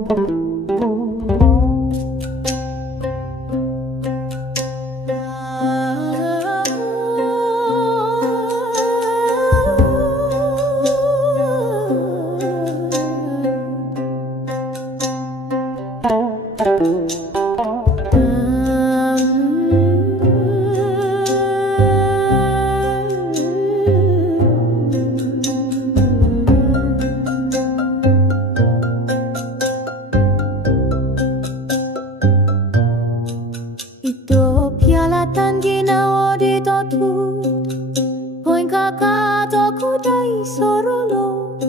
Ito pialatan ginawa dito tut Poin kakak aku dai sorolo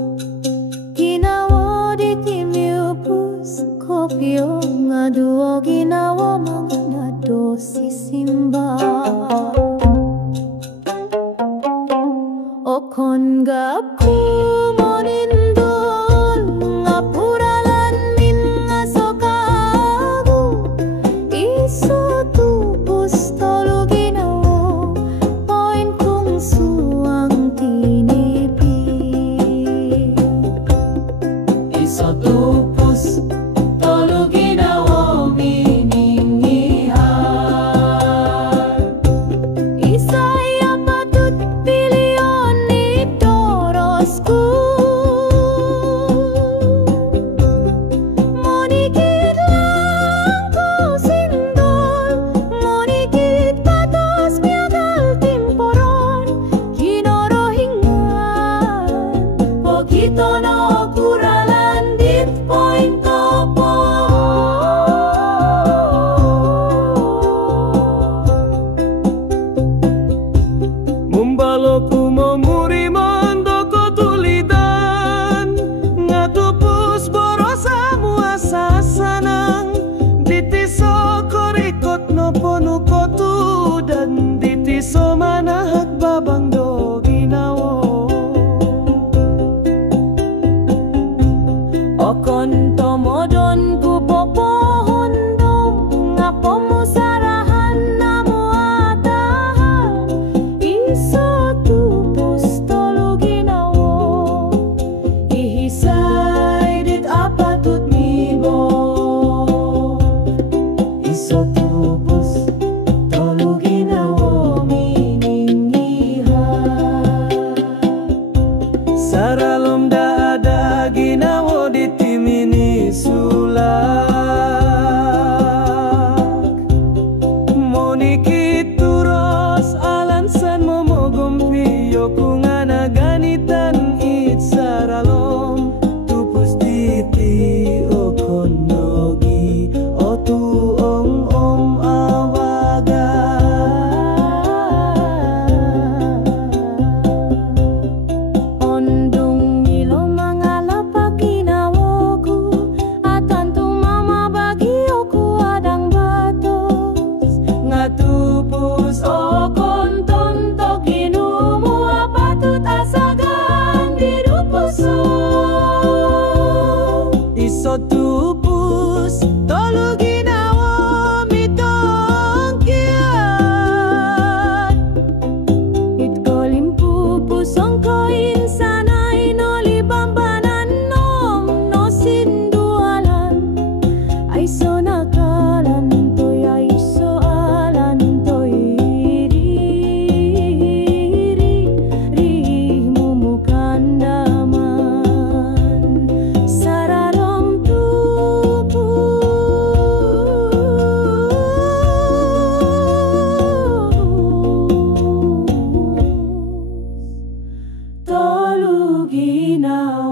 Ginawa di timiupus Kopio ngaduo ginawa mga dosi simba Okon gapu monindol ngapuralan min ngasokagu Iso tupus tolu ginawa poin kung suang tinipi Iso tupus tolu ginawa miningihan Isaya patut pilihan ni dorosku Monikit lang ko sindol Monikit patas miagal timporon Kinorohingan Pokito no kuralan dit point topo Mumbaloku momuri mondo kotulidan Ngatupus borosa muasa sanang Ditiso korikot no ponu kotu Dan ditiso manahak babang do ginawo Okon tomodon ku popohon dong Ngapo mo sarahan na mo atahan Iso tupus tolu ginawo Ihisay dit apatut mibo Iso tupus tolu ginawo miningihan Saralom da ada ginawo di timini sulak Monikit turos alansan momogompi Yokungana ganitan it saralom Tupus diti okonogi Otu om awaga Ondung milo mangalapa ginawoku Atantu mama bagi oku adang batos Ngatupus Okon tontok inumu apatut asagan dirupusu Iso tupus tolu ginawa mitongkiat Itkolimpu pusongko insanay no libambanan nom no sindualan Aiso nakalan toy aiso alan toy ri mumukandaman Saralom tupus tolu ginawa